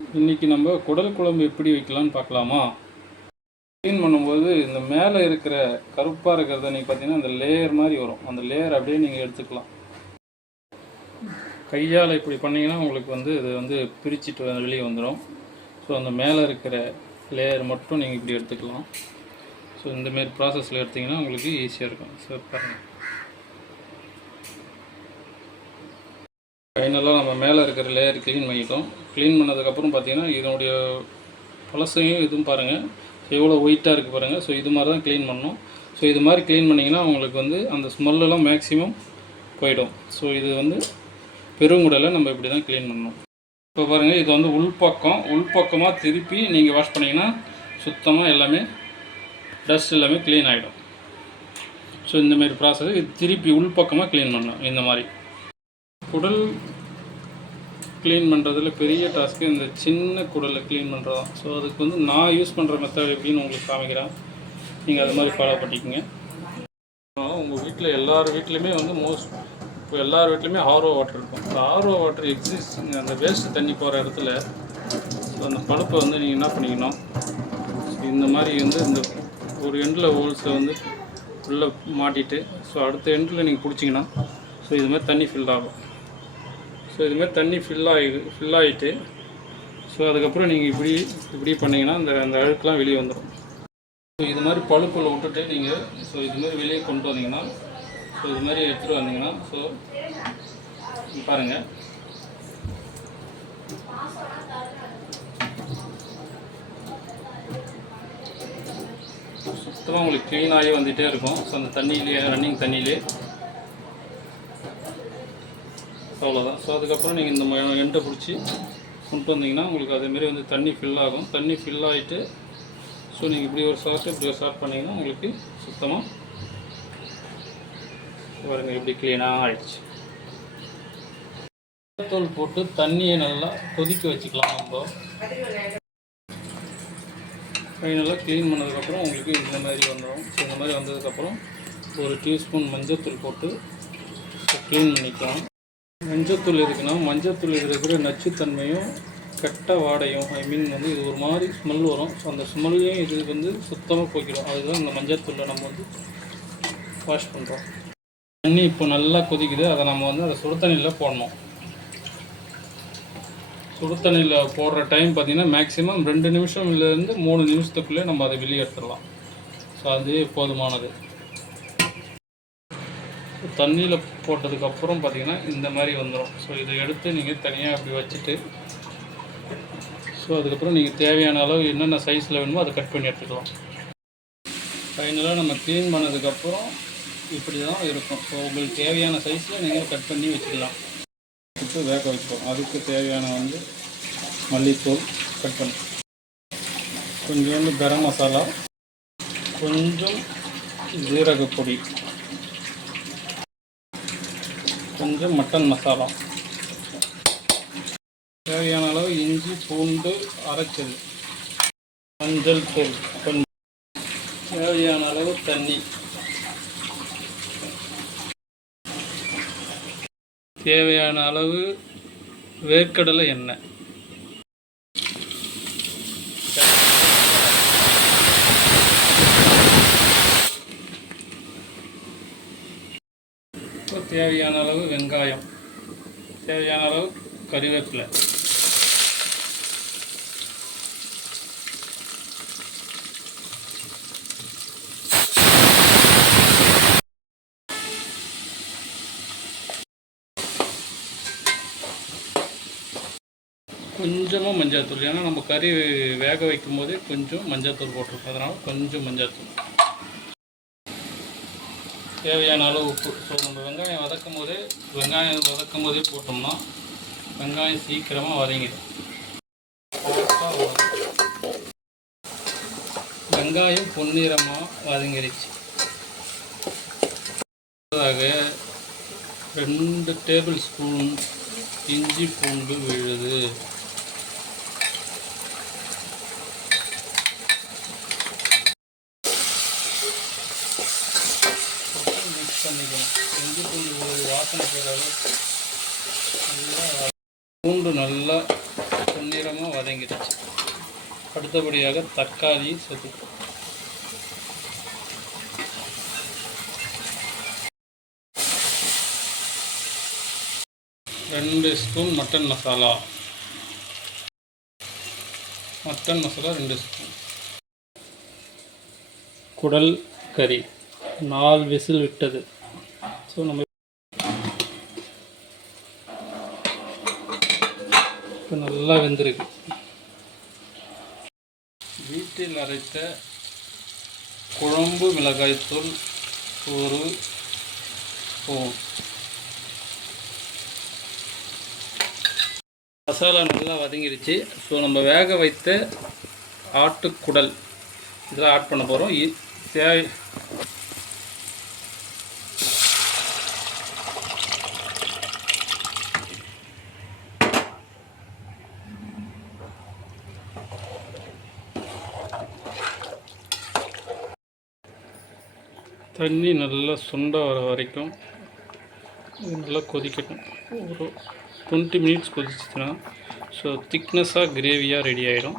இன்றைக்கி நம்ம குடல் குழம்பு எப்படி வைக்கலாம்னு பார்க்கலாமா? க்ளீன் பண்ணும்போது இந்த மேலே இருக்கிற கருப்பாக இருக்கிறத நீங்கள் பார்த்தீங்கன்னா அந்த லேயர் மாதிரி வரும். அந்த லேயர் அப்படியே நீங்கள் எடுத்துக்கலாம். கையால் இப்படி பண்ணிங்கன்னா உங்களுக்கு வந்து இது வந்து பிரிச்சுட்டு வெளியே வந்துடும் ஸோ அந்த மேலே இருக்கிற லேயர் மட்டும் நீங்கள் இப்படி எடுத்துக்கலாம். ஸோ இந்தமாரி ப்ராசஸில் எடுத்திங்கன்னா உங்களுக்கு ஈஸியாக இருக்கும். ஸோ பாருங்கள் ஃபைனலாக நம்ம மேலே இருக்கிற லேயர் க்ளீன் பண்ணிட்டோம். க்ளீன் பண்ணதுக்கப்புறம் பார்த்தீங்கன்னா இதனுடைய பழசையும் இதுவும் பாருங்கள் எவ்வளோ ஒயிட்டாக இருக்குது பாருங்கள் ஸோ இது மாதிரி தான் க்ளீன் பண்ணணும் ஸோ இது மாதிரி க்ளீன் பண்ணிங்கன்னா உங்களுக்கு வந்து அந்த ஸ்மெல்லெல்லாம் மேக்ஸிமம் போயிடும். ஸோ இது வந்து பெருங்குடலை நம்ம இப்படி தான் க்ளீன் பண்ணணும். இப்போ பாருங்கள் இது வந்து உள்பக்கம். உள்பக்கமாக திருப்பி நீங்கள் வாஷ் பண்ணிங்கன்னா சுத்தமாக எல்லாமே டஸ்ட் எல்லாமே க்ளீன் ஆகிடும் ஸோ இந்தமாரி ப்ராசஸ் இது திருப்பி உள்பக்கமாக க்ளீன் பண்ணணும். இந்த மாதிரி. குடல் க்ளீன் பண்ணுறதுல பெரிய டாஸ்க்கு இந்த சின்ன குடலை க்ளீன் பண்ணுறது தான் ஸோ அதுக்கு வந்து நான் யூஸ் பண்ணுற மெத்தட் எப்படின்னு உங்களுக்கு காமிக்கிறேன். நீங்கள் அது மாதிரி ஃபாலோ பண்ணிக்கோங்க. உங்கள் வீட்டில் எல்லார் வீட்லேயுமே வந்து மோஸ்ட் இப்போ எல்லார் வீட்லேயுமே ஆர்ஓ வாட்டர் இருக்கும். அந்த ஆர்ஓ வாட்டர் எக்ஸிஸ்ட் அந்த வேஸ்ட் தண்ணி போகிற இடத்துல ஸோ அந்த பழுப்பை வந்து நீங்கள் என்ன பண்ணிக்கணும்? இந்த மாதிரி வந்து இந்த ஒரு எண்டில் ஹோல்ஸை வந்து உள்ளே மாட்டிட்டு ஸோ அடுத்த எண்டில் நீங்கள் பிடிச்சிங்கன்னா ஸோ இது மாதிரி தண்ணி ஃபில் ஆகும். ஸோ இதுமாதிரி தண்ணி ஃபில் ஆகி ஃபில் ஆகிட்டு ஸோ அதுக்கப்புறம் நீங்கள் இப்படி இப்படி பண்ணிங்கன்னா அந்த அந்த அழுக்கெலாம் வெளியே வந்துடும் ஸோ இது மாதிரி பழுப்பில் விட்டுட்டு நீங்கள் ஸோ இது மாதிரி வெளியே கொண்டு வந்தீங்கன்னா ஸோ இது மாதிரி எடுத்துகிட்டு வந்தீங்கன்னா ஸோ பாருங்கள் சுத்தமாக உங்களுக்கு க்ளீனாகி வந்துகிட்டே இருக்கும். ஸோ அந்த தண்ணியிலே ரன்னிங் தண்ணியிலே. அவ்வளோதான் ஸோ அதுக்கப்புறம் நீங்கள் இந்த ம- எண்டை பிடிச்சி கொண்டு வந்தீங்கன்னா உங்களுக்கு அதேமாரி வந்து தண்ணி ஃபில் ஆகும். தண்ணி ஃபில் ஆகிட்டு ஸோ நீங்கள் இப்படி ஒரு ஷார்ட் இப்படி ஒரு ஷார்ட் பண்ணிங்கன்னா உங்களுக்கு சுத்தமாக பாருங்கள் இப்படி க்ளீனாக ஆயிடுச்சு. தூள் போட்டு தண்ணியை நல்லா கொதிக்க வச்சுக்கலாம் நம்ம. ஃபைனலாக க்ளீன் பண்ணதுக்கப்புறம் உங்களுக்கு இந்த மாதிரி வந்துடும். ஸோ இந்த மாதிரி வந்ததுக்கப்புறம் ஒரு டீஸ்பூன் மஞ்சள்தூள் போட்டு க்ளீன் பண்ணிக்கலாம். மஞ்சத்தூள் எதுக்குன்னா மஞ்சத்தூள் இருக்கிற நச்சுத்தன்மையும் கெட்ட வாடையும் ஐ மீன் வந்து இது ஒரு மாதிரி ஸ்மெல் வரும். ஸோ அந்த ஸ்மெல்லையும் இது வந்து சுத்தமாக போய்க்கிடும். அதுதான் இந்த மஞ்சத்தூளை நம்ம வந்து வாஷ் பண்ணுறோம் தண்ணி இப்போ நல்லா கொதிக்குது. அதை நம்ம வந்து அதை சுடு தண்ணியில் போடணும். சுடு தண்ணியில் போடுற டைம் பார்த்திங்கன்னா மேக்ஸிமம் ரெண்டு நிமிஷம்லேருந்து மூணு நிமிஷத்துக்குள்ளே நம்ம அதை வெளியேற்றலாம் ஸோ அதுவே போதுமானது. தண்ணியில் போட்டதுக்கப்புறம் பார்த்தீங்கன்னா இந்த மாதிரி வந்துடும் ஸோ இதை எடுத்து நீங்கள் தனியாக அப்படி வச்சுட்டு ஸோ அதுக்கப்புறம் நீங்கள் தேவையான அளவு என்னென்ன சைஸில் வேணுமோ அதை கட் பண்ணி எடுத்துக்கலாம். ஃபைனலாக நம்ம க்ளீன் பண்ணதுக்கப்புறம் இப்படி தான் இருக்கும் ஸோ உங்களுக்கு தேவையான சைஸில் நீங்கள் கட் பண்ணி வச்சுக்கலாம். இப்போ வேக வைப்போம். அதுக்கு தேவையான வந்து மல்லித்தூள் கட் பண்ணி. கொஞ்சோண்டு கரம் மசாலா கொஞ்சம் ஜீரகப்பொடி. கொஞ்சம் மட்டன் மசாலா. தேவையான அளவு இஞ்சி பூண்டு அரைச்சது மஞ்சள் தூள் கொஞ்சம். தேவையான அளவு தண்ணி. தேவையான அளவு வேர்க்கடலை எண்ணெய். இப்போ தேவையான அளவு வெங்காயம். தேவையான அளவு கறிவேப்பிலை. கொஞ்சமாக மஞ்சாத்தூள் ஏன்னா நம்ம கறி வேக வைக்கும் போதே கொஞ்சம் மஞ்சாத்தூள் போட்டிருக்கோம் அதனால் கொஞ்சம் மஞ்சாத்தூள் தேவையான அளவு உப்பு. ஸோ நம்ம வெங்காயம் வதக்கும் போதே வெங்காயம் வதக்கும் போதே போட்டோம்னா வெங்காயம் சீக்கிரமாக வதங்கிடும். வெங்காயம் பொன்னிறமாக வதங்கிடுச்சு அடுத்ததாக ரெண்டு டேபிள் ஸ்பூன் இஞ்சி பூண்டு விழுது மிக்ஸ் பண்ணிக்கணும் இஞ்சி பூண்டு ஒரு வாசனை போகிற நல்லா பூண்டு நல்லா பொன்னிறமாக வதங்கிடுச்சு. அடுத்தபடியாக தக்காளி சேர்த்துக்கிறோம் ரெண்டு spoon mutton masala. Mutton masala ரெண்டு ஸ்பூன். குடல் கறி. நாலு விசில் விட்டது. ஸோ நம்ம இப்போ நல்லா வெந்திருக்கு. வீட்டில் அரைத்த குழம்பு மிளகாய்த்தூள் ஒரு ஸ்பூன். மசாலா நல்லா வதங்கிடுச்சு. ஸோ நம்ம வேக வைத்த ஆட்டுக்குடல் இதெல்லாம் ஆட் பண்ண போகிறோம் தேவை தண்ணி நல்லா சுண்ட வர வரைக்கும் நல்லா கொதிக்கட்டும். ஒரு டுவெண்ட்டி மினிட்ஸ் கொதிச்சுன்னா ஸோ திக்னஸாக கிரேவியாக ரெடி ஆகிடும்